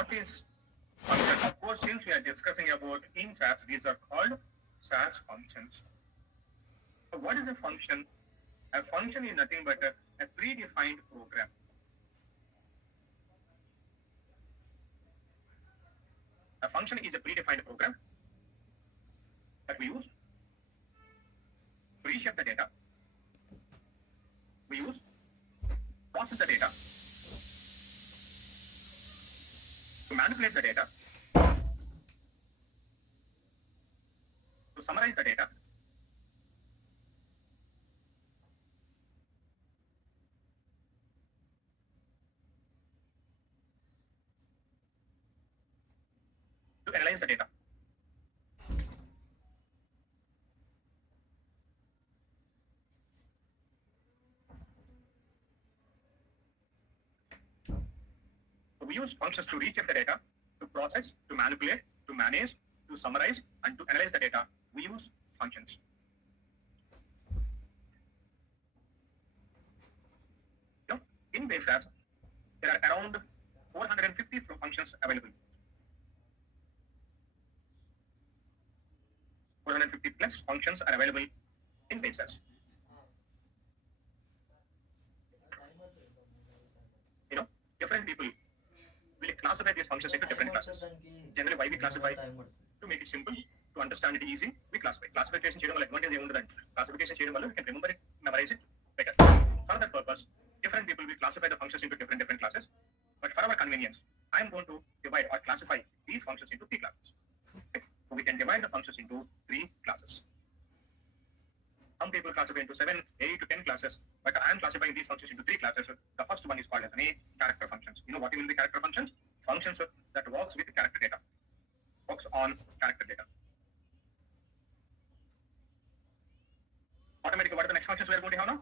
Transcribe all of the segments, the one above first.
what is function? Of course, since we are discussing about in SAS, these are called SAS functions. So what is a function? A function is nothing but a predefined program. A function is a predefined program that we use to reshape the data. We use process the data, to manipulate the data, to summarize the data, to analyze the data. So we use functions to reshape the data, to process, to manipulate, to manage, to summarize, and to analyze the data. We use functions. You know, in base apps, there are around 450 functions available. 450 plus functions are available in base apps. You know, different people will classify these functions into different classes. Generally, why we classify? To make it simple, to understand it easy, we classify. Classification చేయడం వల్ల advantage ఏముండదండి. Classification చేయడం వల్ల we can remember it, memorize it better. For that purpose, different people will classify the functions into different classes. But for our convenience, I am going to divide or classify these functions into 3 classes. Okay? So we can divide the functions into 3 classes. Some people classify into 7, 8 to 10 classes, but I am classifying these functions into 3 classes. The first one is called as character functions. You know what even the character functions? Functions that works with character data, works on character data. Automatically, what are the next functions we are going to have now?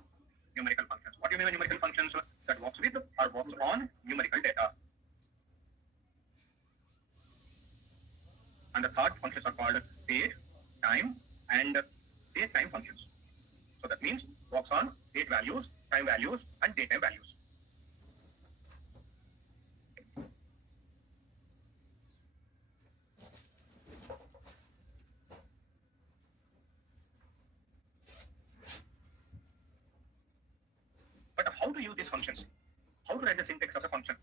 Numerical functions. What do you mean by numerical functions? That works with or works on numerical data. And the third functions are called date, time, and date time functions. So that means works on date values, time values, and date time values. But how to use these functions? How to write the syntax of a function?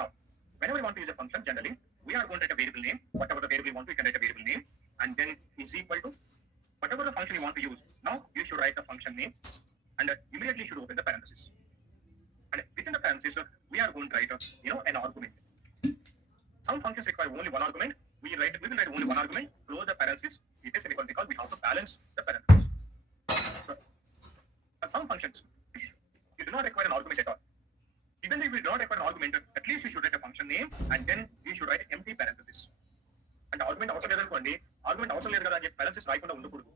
Now, whenever we want to use a function, generally, we are going to write a variable name. Whatever the variable we want to, we can write a variable name, and then is equal to whatever the function you want to use. Now, you should write the function name, and immediately should open the parenthesis. And within the parenthesis, we are going to write, an argument. Some functions require only one argument. We will write only one argument, close the parenthesis. It is because we have to balance the parenthesis. But some functions, you do not require an argument at all. Even if you do not require an argument, at least you should write a function name, and then you should write empty parenthesis. And argument also లేదనుకోండి, argument అవసరం లేదు కదా అని చెప్పి parenthesis రాయకుండా ఉండకూడదు.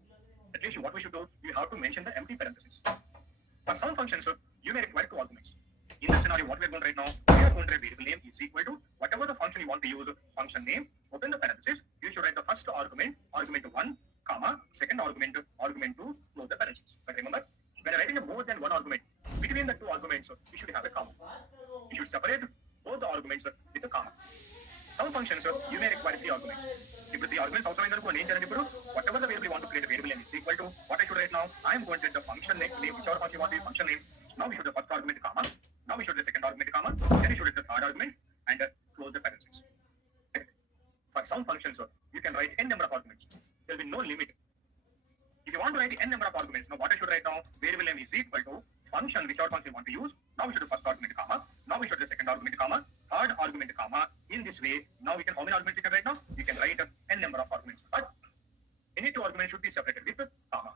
At least what we should do, you have to mention the empty parenthesis. For some functions, you may require 2 arguments. In the scenario, what we are going to write now, we are going to write variable name is equal to whatever the function you want to use, function name, open the parenthesis, you should write the first argument, argument 1, comma, second argument, argument 2, close the parenthesis. But remember, when writing more than one argument, between the 2 arguments, you should have a comma. You should separate both the arguments with a comma. Some functions, you may require 3 arguments. If the 3 arguments also whatever the variable you want to create a variable name is equal to what I should write now, I am going to write the function name, whichever function you want to use function name. Now we should the first argument comma. Now we should the second argument comma. Then we should the third argument and close the parenthesis. Okay. For some functions, you can write n number of arguments. There will be no limit. If you want to write n number of arguments, now what I should write now, variable name is equal to function whichever function you want to use. Now we should the first argument comma. Now we should the second argument comma. Third argument comma. In this way, now we can, how many arguments you can write now? You can write n number of arguments. But any 2 arguments should be separated with comma.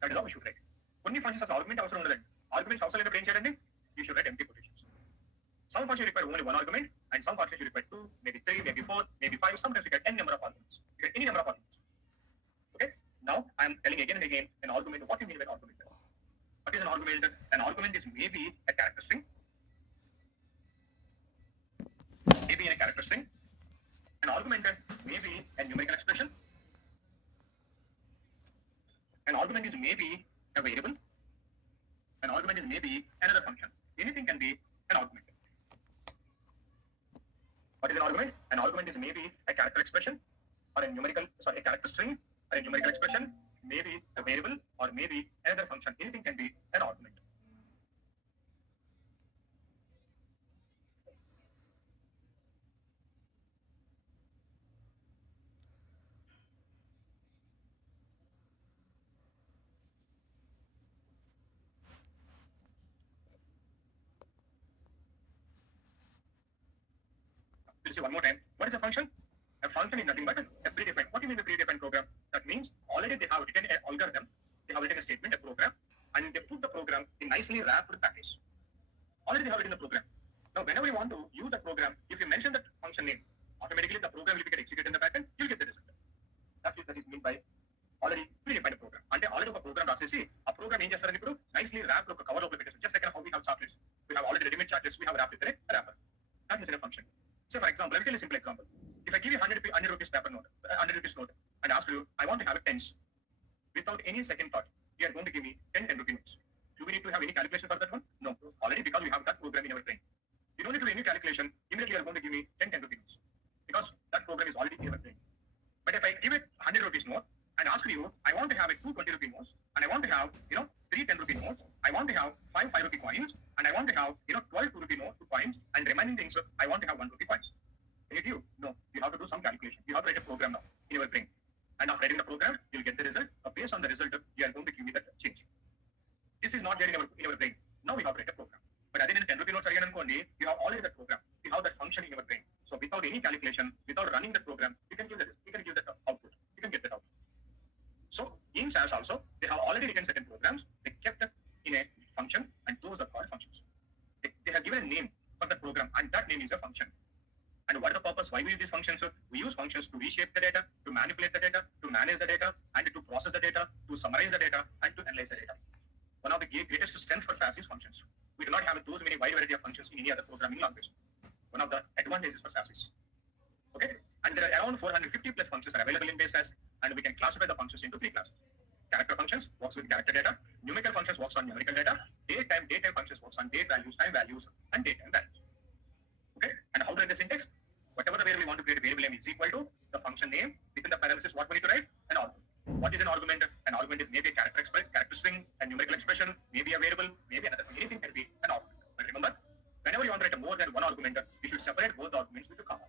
That is how we should write. Only functions as argument అవసరం ఉండదండి. Arguments అవసరం లేనప్పుడు ఏం చేయాలండి? You should write empty quotations. Some functions require only 1 argument, and some functions you require 2, maybe 3, maybe 4, maybe 5. Sometimes you get n number of arguments. You get any number of arguments. Okay? Now I am telling again and again an argument. What do you mean by an argument? What is an argument? An argument is maybe a character string. Maybe in a character string. An argument may be a numerical expression. An argument is maybe a variable. An argument is maybe another function. Anything can be an argument. What is an argument? An argument is maybe a character expression or a character string or a numerical expression, maybe a variable or maybe another function. Anything can be an argument. We'll see one more time. What is a function? A function is nothing but a predefined. What do you mean a predefined program? That means already they have written an algorithm, they have written a statement, a program, and they put the program in nicely wrapped package. Already they have written the program. Now, whenever you want to use the program, if you mention the function name, automatically the program will get executed in the backend. You'll get the result. That is meant by already predefined program. And already a program process. A program in just nicely wrapped a cover of application. Just like how we have chocolates. We have already ready-made chocolates. We have wrapped it in a wrapper. That is in a function. So, for example, let me tell you a simple example. If I give you 100 rupees paper note, 100 rupees note, and ask you, I want to have a tens. Without any second thought, you are going to give me 10 rupee notes. Do we need to have any calculation for that one? No. Already because we have that program in our brain. You don't need to do any calculation. Immediately you are going to give me 10 rupee notes. Because that program is already in our brain. But if I give it 100 rupees note and ask you, I want to have a 220 rupee notes, and I want to have, 3 10 rupee notes, I want to have 5 5 rupee coins, and I want to have, 12 2 rupee note coins, and remaining things, I want to have 1 rupee coins. Can you do? No. You have to do some calculation. You have to write a program now in your brain. And after writing the program, you will get the result. Based on the result, you are going to give me that change. This is not there in our brain. Now we have to write a program. But other than 10 rupee notes, you have already that program. You have that function in your brain. So without any calculation, without running the program, you can give that output. You can get that output. So in SAS also, they have already written certain programs. They kept it in a function, and those are called functions. They have given a name for the program, and that name is a function. And what is the purpose? Why we use these functions? We use functions to reshape the data, to manipulate the data, to manage the data, and to process the data, to summarize the data, and to analyze the data. One of the greatest strengths for SAS is functions. We do not have those many wide variety of functions in any other programming language. One of the advantages for SAS is. Okay? And there are around 450 plus functions are available in base SAS, and we can classify the functions into 3 classes. Character functions works with character data, numerical functions works on numerical data, date-time functions works on date values, time values, and date-time values. Okay? And how to write the syntax? Whatever the variable we want to create, a variable name is equal to the function name within the parenthesis. What we need to write? An argument. What is an argument? An argument is maybe a character string, a numerical expression, maybe a variable, maybe another thing. Anything can be an argument. But remember, whenever you want to write more than one argument, you should separate both arguments with a comma.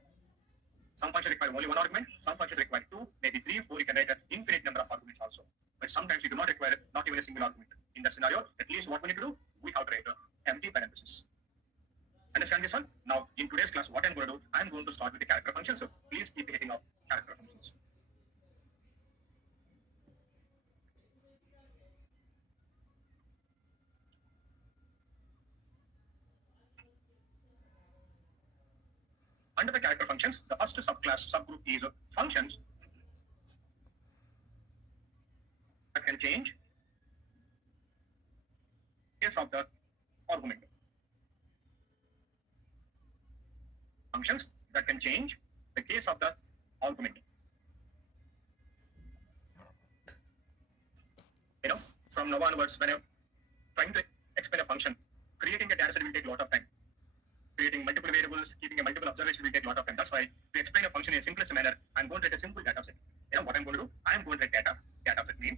Some functions require only one argument, some functions require 2, maybe 3, 4. You can write an infinite number of arguments also. But sometimes you do not require not even a single argument. In that scenario, at least what we need to do, we have to write an empty parenthesis. Understand this one? Now, in today's class, what I'm going to do, I'm going to start with the character function. So please keep the heading of character functions. Under the character functions, the first subgroup is functions that can change case of the argument. Functions that can change the case of the argument. From now onwards, when I'm trying to explain a function, creating a data set will take a lot of time. Creating multiple variables, keeping a multiple observations will take a lot of time. That's why to explain a function in a simplest manner, I'm going to write a simple data set. What I'm going to do? I'm going to write data set name.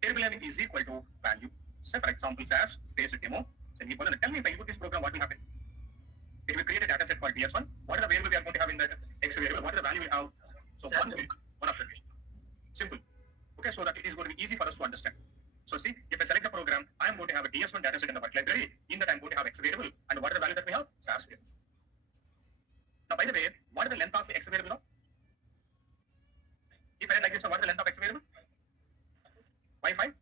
Table name is equal to value. Say for example, SAS space demo. Tell me if I input this program, what will happen? It will create a data set called DS1. What is the variable we are going to have in that X variable? What is the value we have? So one observation. Simple. Okay, so that it is going to be easy for us to understand. So see, if I select the program, I am going to have a DS1 data set in the work library. In that, I am going to have X variable. And what is the value that we have? SAS variable. Now, by the way, what is the length of X variable now? If I write like this, so what is the length of X variable? Why 5?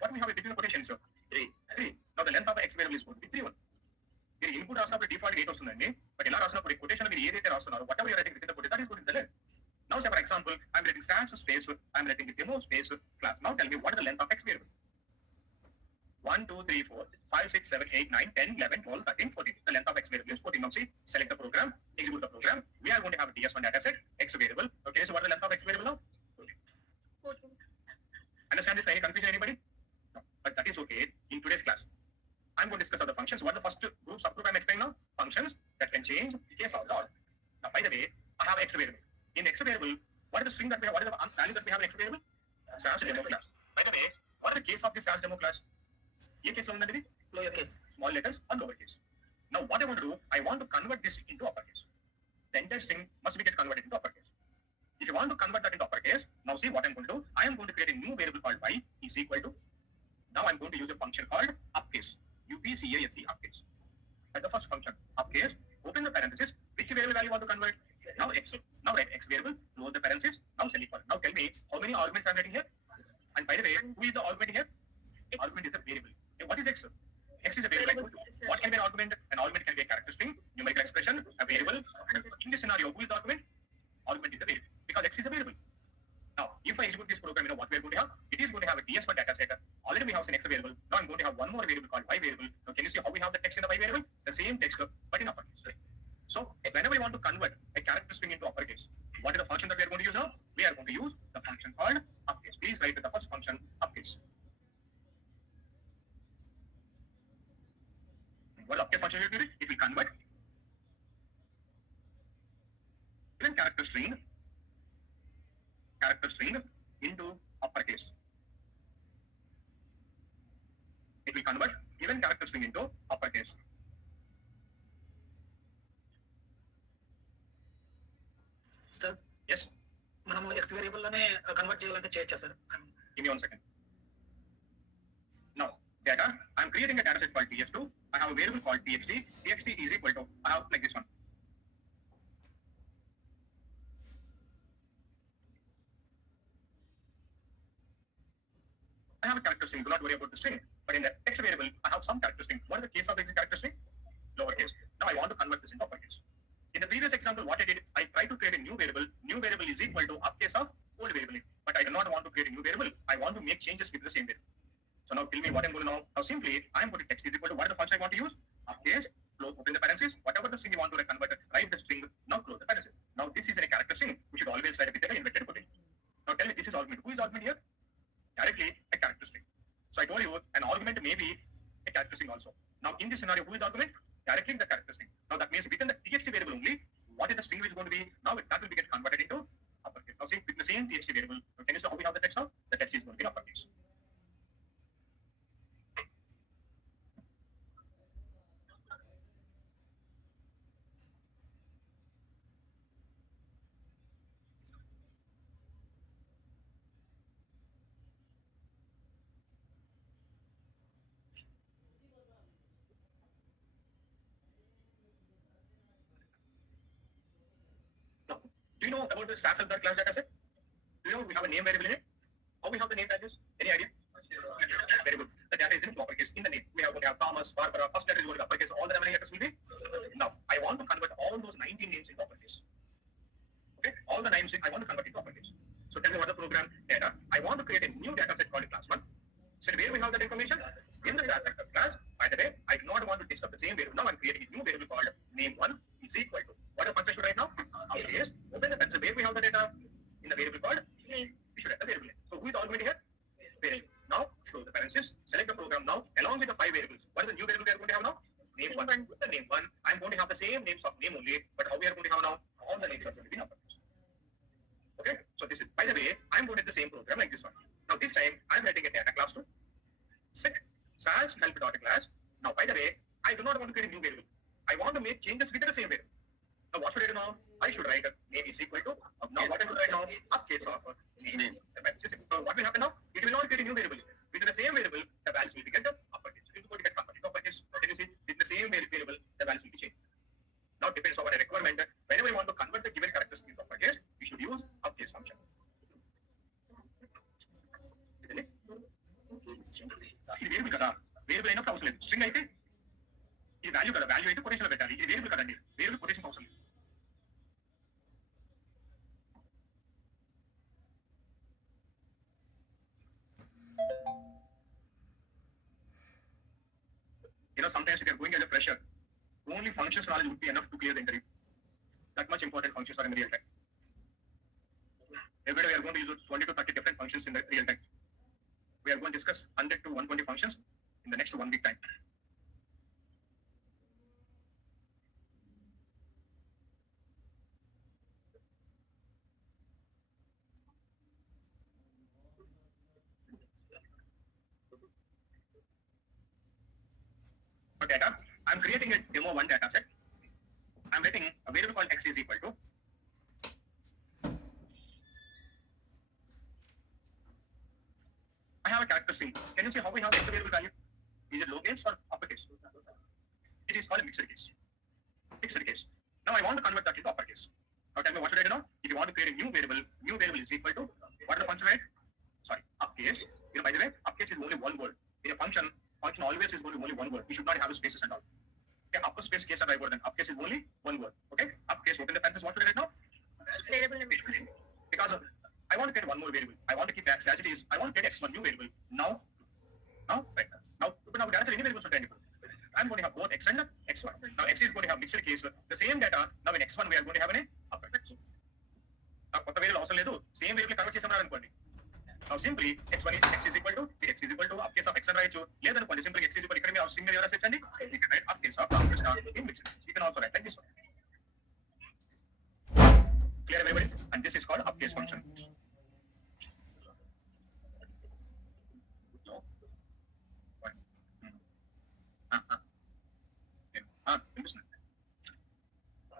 What we have between the quotations? So 3. Now, the length of the X variable is going to be 3 1. Your input రాసినప్పుడు default 8 వస్తుందండి. But ఇలా రాసినప్పుడు quotation మీరు ఏదైతే రాస్తున్నారో whatever you are writing within the quotation, that is going to be the length. Now, say for example, I'm writing SAS space, I'm writing the demo space class. Now tell me what is the length of X variable? 1, 2, 3, 4, 5, 6, 7, 8, 9, 10, 11, 12, 13, 14. The length of X variable is 14. Now see, select the program, execute the program. We are going to have a DS1 data set, X variable. Okay, so what is the length of X variable now? 14. Understand this? Any confusion, anybody? No. But that is okay in today's class. I'm going to discuss other functions. What the first group, subgroup I'm explaining now? functions that can change in case of log. Now, by the way, I have x variable. In x variable, what is the string that we have? What is the value that we have in x variable? SAS demo class. By the way, what is the case of this SAS demo class? ये case lo undandi lower case, small letters or lower case. Now, what I want to do, I want to convert this into uppercase. The entire string must be get converted into uppercase. If you want to convert that into uppercase, now see what I'm going to do. I am going to create a new variable called y is equal to. Now I'm going to use a function called upcase. UPCASE upcase. That's the first function. Upcase. Open the parenthesis. Which variable value you want to convert? Now x. Now write x variable. Close the parenthesis. Now semicolon. Now tell me how many arguments I'm writing here. And by the way, who is the argument here? X. Argument is a variable. And what is x? X is a variable. What can be an argument? An argument can be a character string, numerical expression, a variable. In this scenario, who is the argument? Argument is a variable. Because x is a variable. Now, if I execute this program, you know what we are going to have? It is going to have a DS1 data set. Already we have an x variable. Now I'm going to have one more variable called y variable. Now can you see how we have the text in the y variable? The same text, but in uppercase. So whenever we want to convert a character string into uppercase, what is the function that we are going to use now? We are going to use the function called upcase. Please write the first function upcase. What upcase function will do? It will convert given character string into uppercase. It will convert given character string into uppercase. Sir, yes. మనము x variable లోనే convert చేయాలంటే చేయొచ్చా sir? Give me 1 second. Now, data. I'm creating a data set called tx2. I have a variable called txt. Txt is equal to, I have like this one. I have a character string. Do not worry about the string. But in the text variable, I have some character string. What is the case of the character string? Lowercase. Now I want to convert this into uppercase. In the previous example, what I did, I tried to create a new variable. New variable is equal to upcase of old variable. But I do not want to create a new variable. I want to make changes with the same variable. So now tell me what I'm going to know. Now simply, I am going to text is equal to what is the function I want to use? Upcase, close, open the parenthesis. Whatever the string you want to convert, write the string. Now close the parenthesis. Now this is a character string. We should always write with an inverted quotation. Now tell me this is argument. Who is argument here? Directly a character string. So I told you an argument may be a character string also. Now in this scenario, who is the argument? Directly the character string. Now that means within the txt variable only, what is the string which is going to be? Now that will be get converted into uppercase. Now see, with the same txt variable, can you see how we have the text now? The text is going to be uppercase. Do you know about the SAS class data set? Do you know we have a name variable in it? How we have the name values? Any idea? Very good. The data is in uppercase. In the name, we are going to have Thomas, Barbara, first letter is going to be uppercase. All the remaining letters will be. Now, I want to convert all those 19 names into uppercase. Okay? All the names I want to convert into uppercase. So tell me what the program data. I want to create a new data set called class 1. So where we have that information? In the SAS class. By the way, I do not want to disturb the same variable. Now I'm creating a new variable called name1 is equal to. What the function should write now? Uppercase. Open the pencil. Where we have the data? In the variable called name. We should have the variable name. So who is the argument here? Variable. Now close the parenthesis. Select the program now along with the 5 variables. What is the new variable we are going to have now? Name1. With the name1, I'm going to have the same names of name only, but how we are going to have now? All the names are going to be in uppercase. Okay? So this is, by the way, I'm going to the same program like this one. Now this time, I'm writing a data class to set SAS help dot class. Now by the way, I do not want to create a new variable. I want to make changes within the same variable. Now what should I do now? I should write name is equal to, now what I should write now? Upcase of name. So what will happen now? It will not create a new variable. Within the same variable, the values will be get uppercase. It will get converted to uppercase. Can you see? With the same variable, the values will be changed. Now depends on a requirement. Whenever you want to convert the given characters into uppercase, we should use upcase function. ఇది variable కదా, variable అయినప్పుడు అవసరం లేదు. String అయితే ఈ value కదా, value అయితే quotation లో పెట్టాలి. ఇది వేరియబుల్ కదండి, వేరియబుల్ కొటేషన్ అవసరం లేదు. You know, sometimes if you are going as a fresher, only functions knowledge would be enough to clear the interview. That much important functions are in the real time. Every day we are going to use 20 to 30 different functions in the real time. We are going to discuss 100 to 120 functions in the next 1 week time. I'm creating a demo one data set. I'm writing a variable called x is equal to. I have a character string. Can you see how we have x variable value? Is it lowercase or uppercase? It is called a mixed case. Mixed case. Now I want to convert that into uppercase. Now tell me what should I do now? If you want to create a new variable is equal to what is the function right? Sorry, uppercase. You know, by the way, uppercase is only one word. In a function always is only one word. We should not have spaces and all. Okay, upper space case and right word, then uppercase is only one word. Okay, uppercase. Open the parenthesis. What should I write now? Variable. Because I want to get one more variable. I want to keep x as it is. I want to get x one new variable. Now, right now, open up data any variables for any. I'm going to have both x and x1. Now x is going to have mixed case. The same data. Now in x1 we are going to have an uppercase. Now what the variable also ledu. Same variable convert చేసామన్నారు అనుకోండి. Now simply x is equal to uppercase of x and right. లేదనుకోండి simply x is equal ఇక్కడ మీరు single ఎవరు set అండి. You can write uppercase of in mixed. You can also write like this one. Clear everybody? And this is called uppercase function.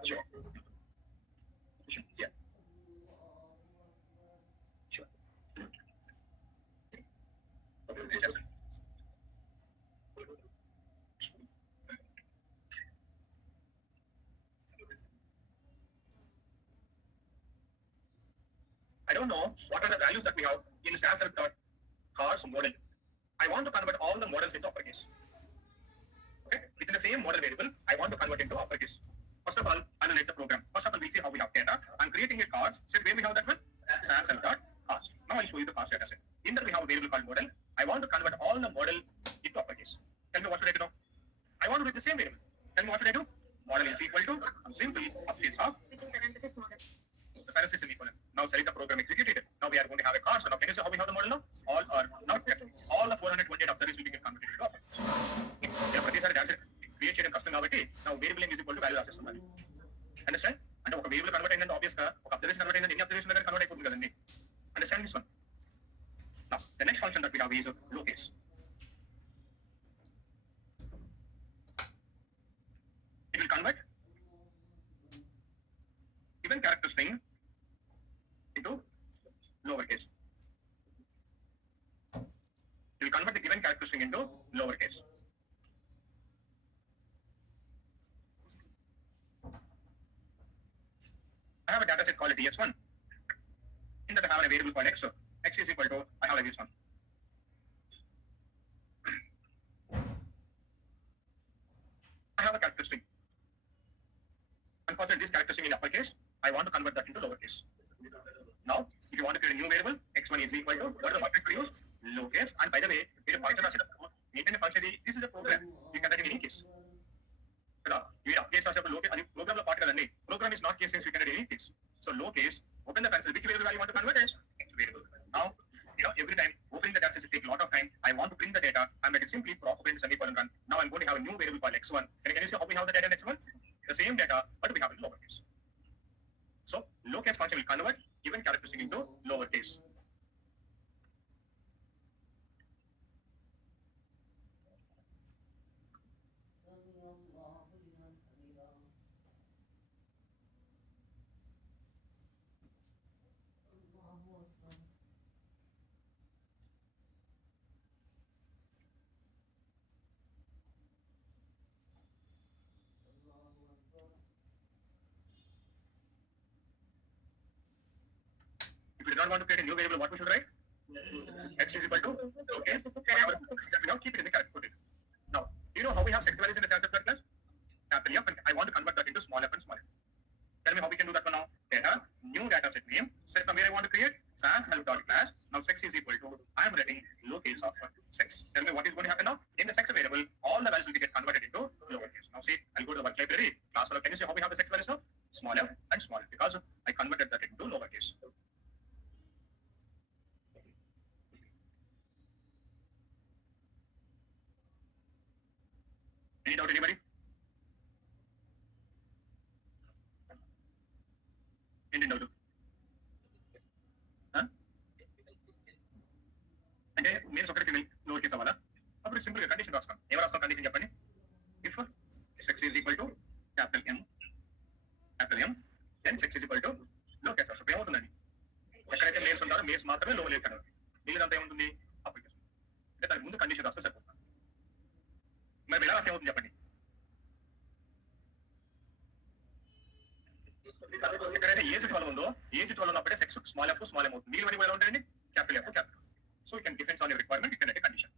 Sure. Yeah. Sure. I don't know what are the values that we have in cars model. I want to convert all the models into uppercase. Okay, within the same model variable, I want to convert into uppercase. First of all, I will write the program. First of all, we see how we have data. I'm creating a cars. Set where we have that one? Cars. Now I'll show you the cars data set. In that we have a variable called model. I want to convert all the model into uppercase. Tell me what should I do now? I want to do the same variable. Tell me what should I do? Model is equal to simply uppercase of parenthesis model. The parenthesis is equal. Now select the program executed. Now we are going to have a cars. So now can you see how we have the model now? All are not there. All the 428 of the will be converted into uppercase. Create చేయడం కష్టం కాబట్టి నా variable name is equal to value రాసేస్తున్నాను. Understand? అంటే ఒక variable convert అయిందంటే obvious గా ఒక అబ్జర్వేషన్ కన్వర్ట్ అయిందంటే ఎన్ని అబ్జర్వేషన్ దగ్గర కన్వర్ట్ అయిపోతుంది కదండి. Understand this one? Now the next function that we have is lowercase. It will convert given character string into lowercase. It will convert the given character string into lowercase. I have a data set called dx1. In that I have a variable called x. So x is equal to I have like this one. I have a character string. Unfortunately, this character string in uppercase, I want to convert that into lowercase. Now, if you want to create a new variable, x1 is equal to what is the function for use? Lowercase. And by the way, it is a function. Maintain a function. This is a program. You can write in any case. You uppercase or lowercase. Program the part of program is not case since you can write any case. So lowercase. Open the pencil. Which variable value you want to convert as? X variable. Now, every time opening the data set take a lot of time. I want to print the data. I'm going to simply print semicolon run. Now I'm going to have a new variable called x1. Can you see how we have the data in x1? The same data, but we have it in lowercase. So lowercase function will convert given characteristic into lowercase. If you do not want to create a new variable, what we should write? X is equal to okay. Now keep it in the character code. Now, do you know how we have sex values in the sans class? Capital F, and I want to convert that into small f and small f. Tell me how we can do that one now. Data, new data set name, set from where I want to create sans help dot class. Now sex is equal to I am writing lowercase of sex. Tell me what is going to happen now. In the sex variable, all the values will get converted into lowercase. Now see, I'll go to the work library. Class, can you see how we have the sex values now? Small f and small f because I converted that into lowercase. Any doubt, anybody? Any doubt? అంటే నేను ఒకటి load case అవ్వాలా అప్పుడు simple గా condition రాస్తాం. ఎవరు రాస్తాం condition చెప్పండి. ఇఫ్ మాత్రమే లోవర్ లేయర్ కన్వర్ట్. మిగిలినంతా ఏముంటుంది అప్పర్ కేస్. అంటే దానికి ముందు కండిషన్ రాస్తే సరిపోతుంది. మరి ఎలా రాస్తే ఏమవుతుంది చెప్పండి. ఎక్కడైతే ఏజ్ 12 ఉందో ఏజ్ 12 ఉన్నప్పుడే సెక్స్ స్మాల్ ఎఫ్ స్మాల్ ఎం అవుతుంది. మిగిలిన ఎలా ఉంటాయండి capital F capital. So you can depends on your requirement, you can take condition.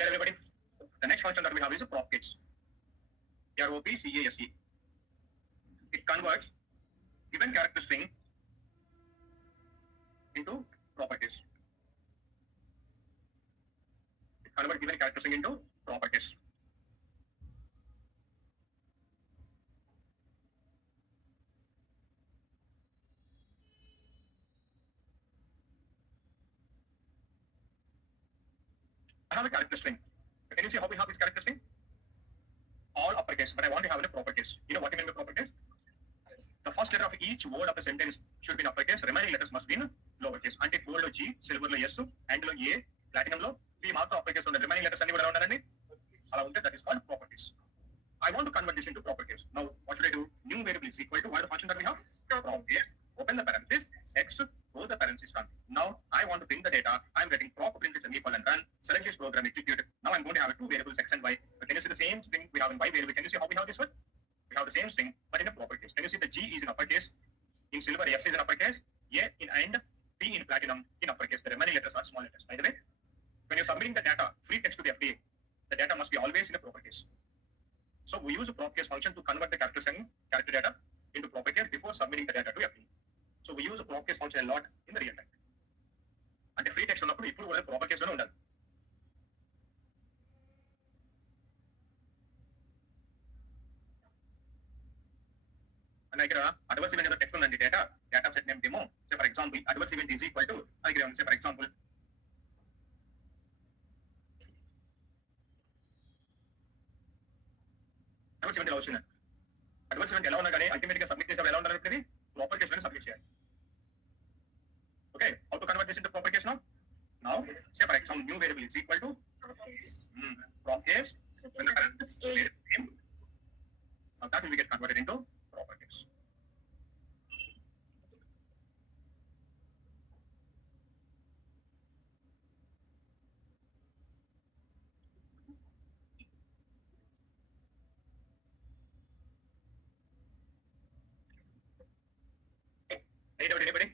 Clear everybody? The next function that we have is a prop case. PROPCASE. It converts given character string into proper case. It converts given character string into proper case. I have a character string. Can you see how we have this character string? All uppercase, but I want to have it a proper case. You know what I mean by proper case? The first letter of each word of a sentence should be in uppercase. Remaining letters must be in lowercase. Ante gold lo G, silver lo S, and lo A, platinum lo P మాత్రం uppercase ఉంది. Remaining letters అన్ని కూడా ఎలా ఉండాలండి? అలా ఉంటే that is called proper case. I want to convert this into proper case. Now what should I do? New variable is equal to what is the function that we have? Prop case. Open the parenthesis. X, close the parenthesis, run. Now I want to print the data. I am getting proper print is equal and run. Select this program, execute it. Now I'm going to have two variables x and y. But can you see the same string we have in y variable? Can you see how we have this one? We have the same string, but in a proper case. Can you see the G is in uppercase? In silver, S is in uppercase. A in and, P in platinum in uppercase. The remaining letters are small letters. By the way, when you're submitting the data, free text to the FTA, the data must be always in a proper case. So we use a prop case function to convert the character string, character data into proper case before submitting the data to FTA. So we use a prop case function a lot in the real time. And the free text ఉన్నప్పుడు ఇప్పుడు కూడా proper case లోనే ఉండాలి. And ఇక్కడ adverse event text ఉందండి data set name demo. Say for example, adverse event is equal to say for example adverse event ఎలా వచ్చింది? adverse event ఎలా ఉన్నా కానీ అల్టిమేట్ గా సబ్మిట్ చేసేవాడు ఎలా ఉండాలి? ప్రాపర్ కేస్ లోనే సబ్మిట్ చేయాలి. Okay, how to convert this into proper case now? Now, say for example, new variable is equal to prop case. When the parenthesis name, now that will get converted into proper case. Anybody?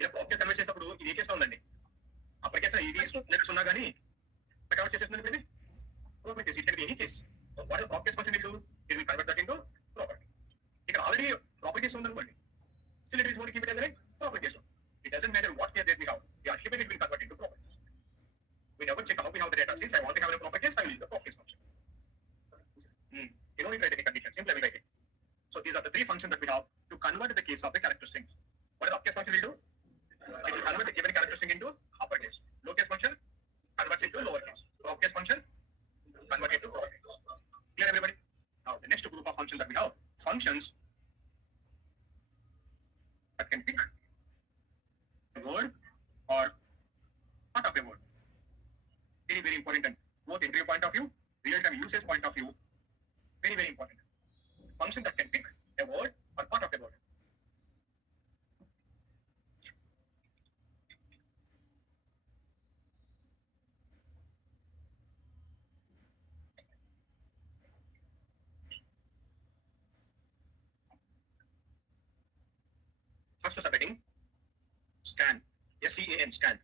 ఇలా ప్రాప్ case convert చేసినప్పుడు ఇది ఏ కేసులో ఉందండి? Upper case ఇది letters ఉన్నా కానీ convert చేసేస్తుంది ఇది proper case. It any case. What proper case function ఇటు it will convert that into proper. ఇక్కడ ఆల్రెడీ ప్రాపర్ కేస్ ఉందనుకోండి, still it is going to keep it as proper case. It doesn't matter what case that we have, the ultimate it will convert into proper case. We never check how we have the data. Since I want to have a proper case, I will use the prop case function. You don't need to write any condition, simply we write it. So these are the three functions that we have to convert the case of the character strings. What is the uppercase function will do? It will convert the given character string into uppercase. Lowercase function converts into lowercase. Uppercase function convert into proper case. Clear everybody? Now the next group of functions that we have, functions that can pick a word or part of a word. Very, very important, and both interview point of view, real-time usage point of view, very, very important. Function that can pick a word or part of a word. First subheading, scan, SCAN, scan.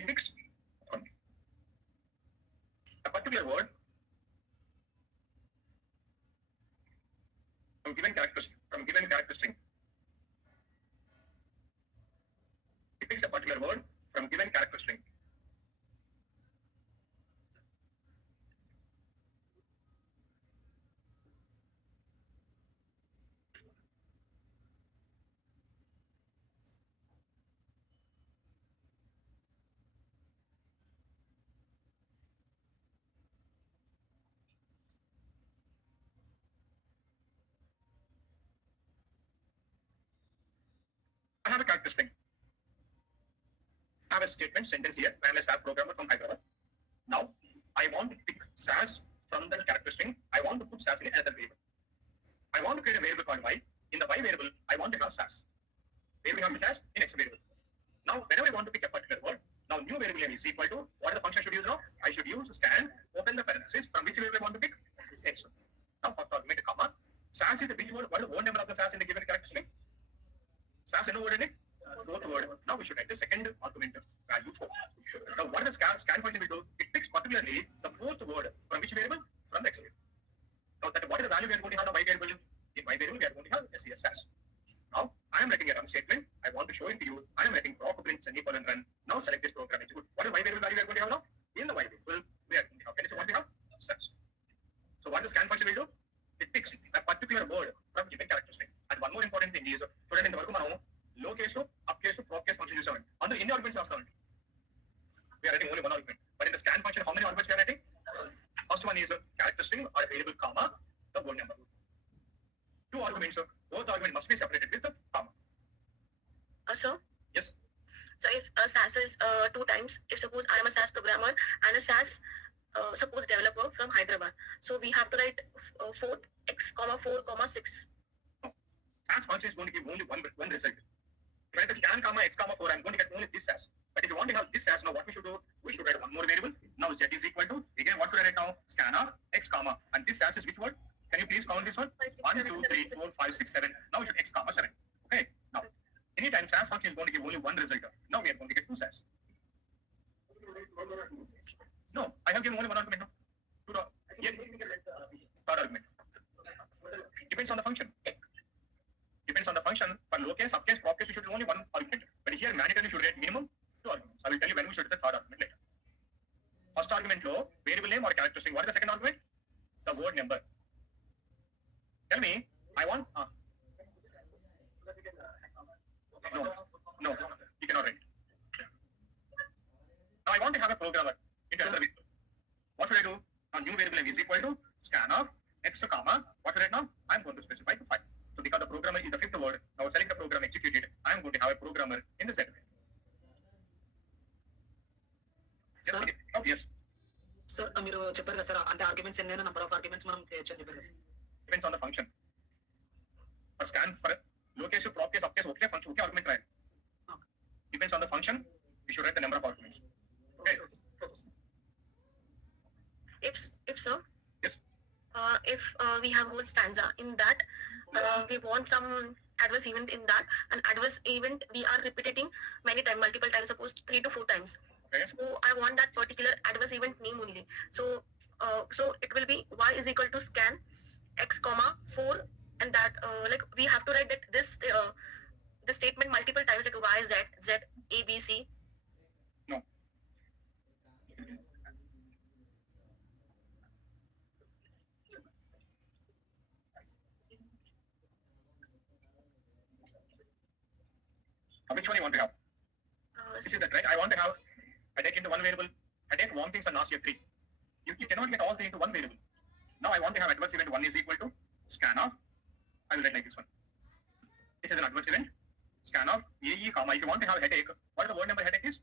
It picks a particular word from given character I have a character string. I have a statement sentence here. I am a SAS programmer from Hyderabad. Now, I want to pick SAS from the character string. I want to put SAS in another variable. I want to create a variable called y. In the y variable, I want to have SAS. Where we have the SAS in x variable. Now, whenever I want to pick a particular word, now new variable name is equal to what is the function I should use now? I should use scan, open the parenthesis from which variable I want to pick x. Now, first argument, comma. SAS is the which word? What is the word number of the SAS in the given character string? SAS is no word in it. Fourth word. Now we should write the second argument value 4. Now what the scan function will do? It picks particularly the fourth word from which variable? From the x variable. Now that what is the value we are going to have the y variable? In y variable we are going to have SES SAS. Now I am writing a run statement. I want to show it to you. I am writing proc print semicolon run. Now select this program execute. What is y variable value we are going to have now? In the y variable we are going to have. Okay, so what we have? SAS. So what the scan function will do? It picks a particular word from given character string. And one more important thing is, student in the work low case, up case, prop case function use on. Under any arguments are found. We are writing only one argument. But in the scan function, how many arguments we are writing? First one is a character string or a variable comma, the word number. Two arguments, both arguments must be separated with the comma. Sir? Yes. So if SAS is 2 times, if suppose I am a SAS programmer and a SAS suppose developer from Hyderabad, so we have to write 4th x comma 4 comma 6. No. SAS function is going to give only one result. If I write scan comma x comma 4, I'm going to get only this SAS. But if you want to have this SAS, now what we should do? We should write one more variable. Now z is equal to, again, what should I write now? Scan of x comma. And this SAS is which word? Can you please count this one? 1, 2, 3, 4, 5, 6, 7. Now we should x comma 7. Okay. Now, anytime SAS function is going to give only one result. Now we are going to get 2 SAS. No, I have given only one argument. No. Third argument. Depends on the function. Depends on the function. For low case, up case, prop case, you should do only one argument. But here, mandatory you should get minimum 2 arguments. I will tell you when we should do the third argument later. First argument low, variable name or character string. What is the second argument? The word number. Tell me, I want. No, you cannot write. Now I want to have a programmer into another variable. What should I do? Now new variable name is equal to scan of x comma. What should I now? I am going to specify to 5. So because the programmer is the fifth word, now select the program executed. I am going to have a programmer in the set. Sir? Oh, yes. Sir మీరు చెప్పారు కదా sir అంటే arguments ఎన్నైనా number of arguments మనం చేయొచ్చు అని చెప్పారు sir. Depends on the function. For scan for low case, prop case, up case, okay function, okay argument right. Depends on the function. We should write the number of arguments. Okay. If so, Yes. if we have whole stanza in that, we want some adverse event in that, and adverse event we are repeating multiple times, suppose 3 to 4 times. Okay. So I want that particular adverse event name only. So so it will be y is equal to scan x comma 4, and that like we have to write that this statement multiple times, like y z a b c. No. Which one you want to have? This is it, right? I want to have headache into one variable, headache, vomitings, and nausea 3. You cannot get all 3 into one variable. Now I want to have adverse event 1 is equal to scan of. I will write like this one. This is an adverse event. Scan of AE comma. If you want to have headache, what is the word number headache is?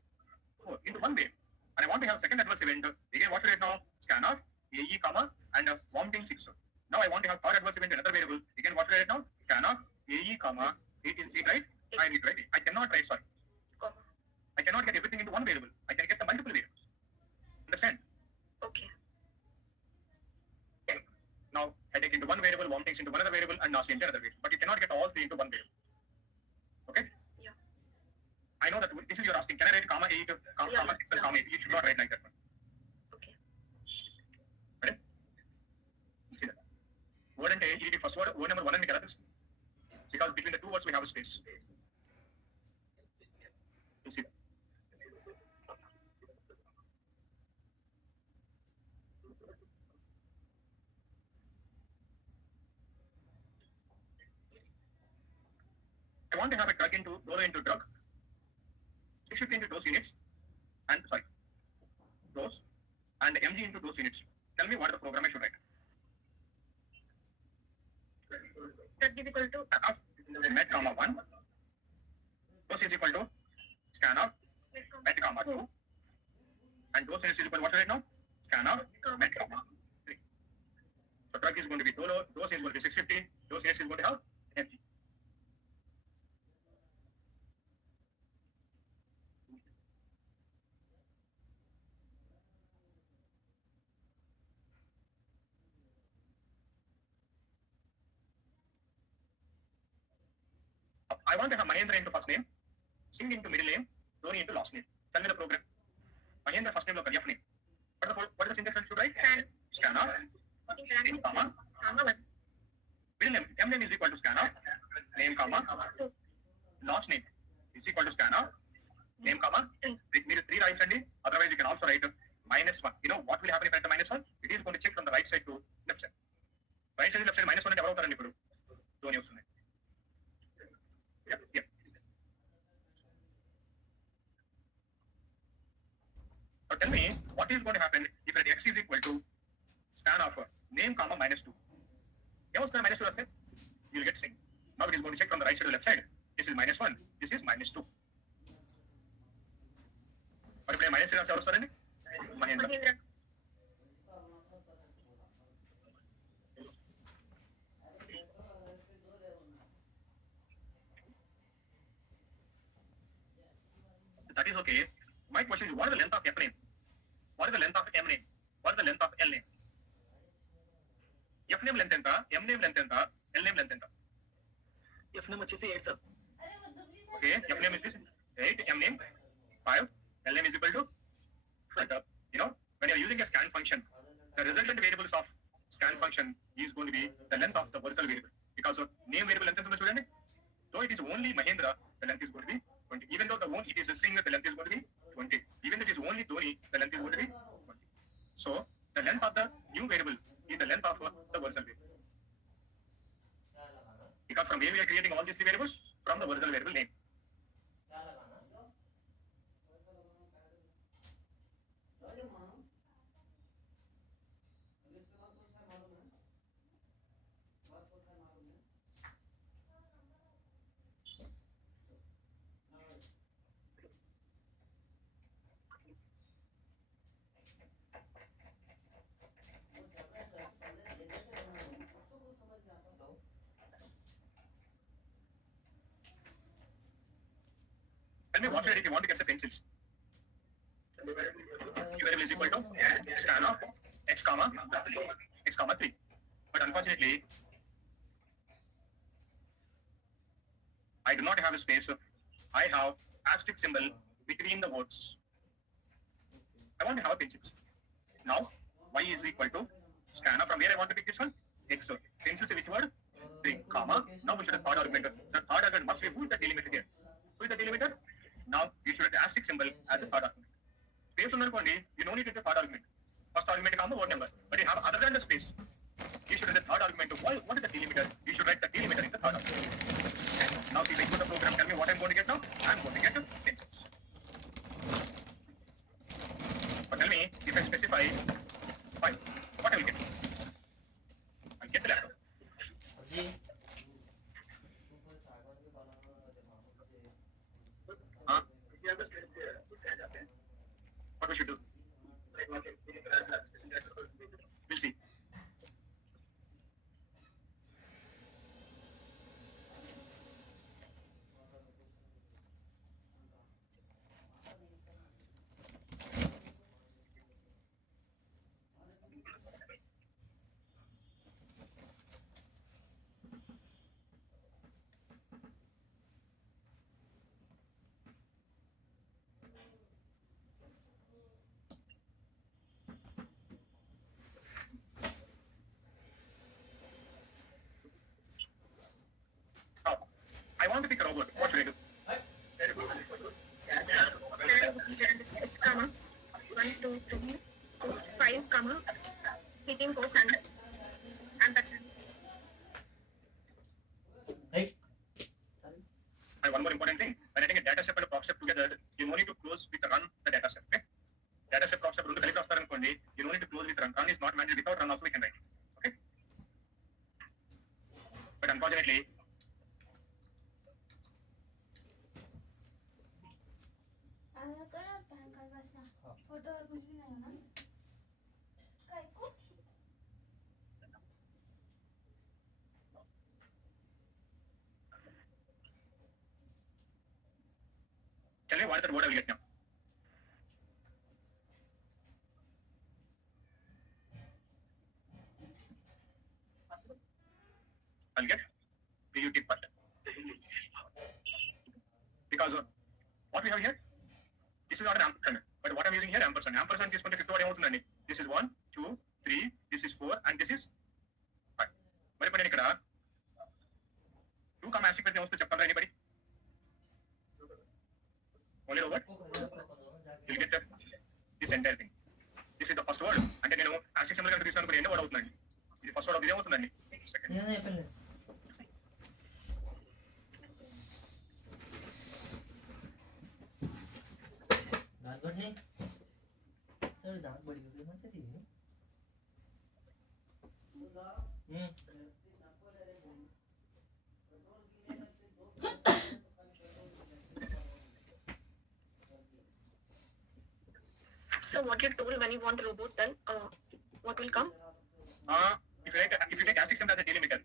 4 into one variable. And I want to have second adverse event. Again, what should I write now? Scan of AE comma and vomiting 6. Now I want to have third adverse event another variable. Again, what should I write now? Scan of AE comma 8 is 8, right? I need to write it. I cannot write, sorry. I cannot get everything into one variable. I can get the multiple variables. Understand? Okay. Okay. Now, headache into one variable, vomitings into another variable, and nausea into another variable. But you cannot get all 3 into one variable. Okay? Yeah. I know that this is you're asking. Can I write comma 8, comma 6, and comma 8? You should not write like that one. Okay. Right? See that? Word and age, first word number 1 and the others. Because between the two words we have a space. You see that? I want to have a drug into dose into drug, 650 into dose units, and sorry, dose, and mg into dose units. Tell me what the program I should write. That is equal to Of met comma 1, Dose is equal to scan of met comma 2. And dose is equal to what right now? Scan of met comma 3. So drug is going to be dolo, dose is going to be 650, dose is going to have mg. I want to have Mahendra into first name, Singh into middle name, Dhoni into last name. Tell me the program. Mahendra first name local F name. What is the syntax I should write? Scan of name comma 1. middle name. M name is equal to scan of name comma 2. last name is equal to scan of name comma 3. Need 3 rights and otherwise you can also write -1. You know what will happen if I write the -1? It is going to check from the right side to left side. Right side left side -1 అంటే ఎవరు అవుతారండి ఇప్పుడు? ధోని వస్తుంది. Yep. Now tell me what is going to happen if at x is equal to span of name comma -2. What is -2 వస్తే you will get sync. Now it is going to check from the right side to left side. This is -1. This is -2. మరి ఇప్పుడు minus ఎవరు వస్తారండి? Mahindra. Mahindra. That is okay. My question is, what is the length of F name? What is the length of M name? What is the length of L name? F name length ఎంత? M name length ఎంత? L name length ఎంత? F name వచ్చేసి 8 sir. Okay, F name is 8, M name 5, L name is equal to, but, you know, when you are using a scan function, the resultant variables of scan function is going to be the length of the original variable. Because name variable length ఎంత ఉందో చూడండి. So it is only Mahendra, the length is going to be 20. Even though it is a single, the length is going to be 20. Even if it is only Dhoni, the length is going to be 20. So the length of the new variable is the length of the original variable. Because from where we are creating all these 3 variables? From the original variable name. Tell me what you want to get the pencils. Q variable is equal to scan of x comma 3. But unfortunately, I do not have a space. I have asterisk symbol between the words. I want to have pencils. Now, y is equal to scan of, from where I want to pick this one? X. Pencils which word? 3, comma. Now we should have third argument. The third argument must be, who is the delimiter here? Who is the delimiter? Now you should have the asterisk symbol as the third argument. Space unnarukondi, you don't need to do third argument. First argument comma word number. But you have other than the space, you should have the third argument. What is the delimiter? You should write the delimiter in the third argument. Okay? Now see, if I put the program, tell me what I'm going to get now. I'm going to get pencils. But tell me if I specify 5, what I will get? I'll get the laptop. What we should do? We'll see. I want to pick a robot. What should I do? It's comma 1, 2, 3, 4, 5, comma 18 course and that's it. And one more important thing, when writing a data step and a proc step together, you no need to close with run the data step. Okay? Data step, proc step, రెండు కలిపి వస్తారనుకోండి, you no need to close with run. Run is not mandatory. Without run also we can write. Okay? But unfortunately, Tell me what that word I will get now. I'll get PUT part. Because what we have here, this is not an ampersand, but what I'm using here, ampersand. Ampersand తీసుకుంటే fifth వాడు ఏమవుతుందండి? This is 1, 2, 3, this is 4, and this is 5. మరి ఇప్పుడు నేను ఇక్కడ 2 comma యాస్టిక్ పెడితే ఏమవుతుందో చెప్పగలరా anybody? Only the word? You'll get this entire thing. This is the first word. అంటే నేను యాస్టిక్ సింబల్ కనుక తీసుకున్నప్పుడు ఎన్నో వర్డ్ అవుతుందండి? ఇది ఫస్ట్ వర్డ్ ఇదేమవుతుందండి? సెకండ్. नहीं तर दांत बड़ी हो गई मतलब थी So what you told when you want robot, then what will come? If you take astic symbol as a delimiter,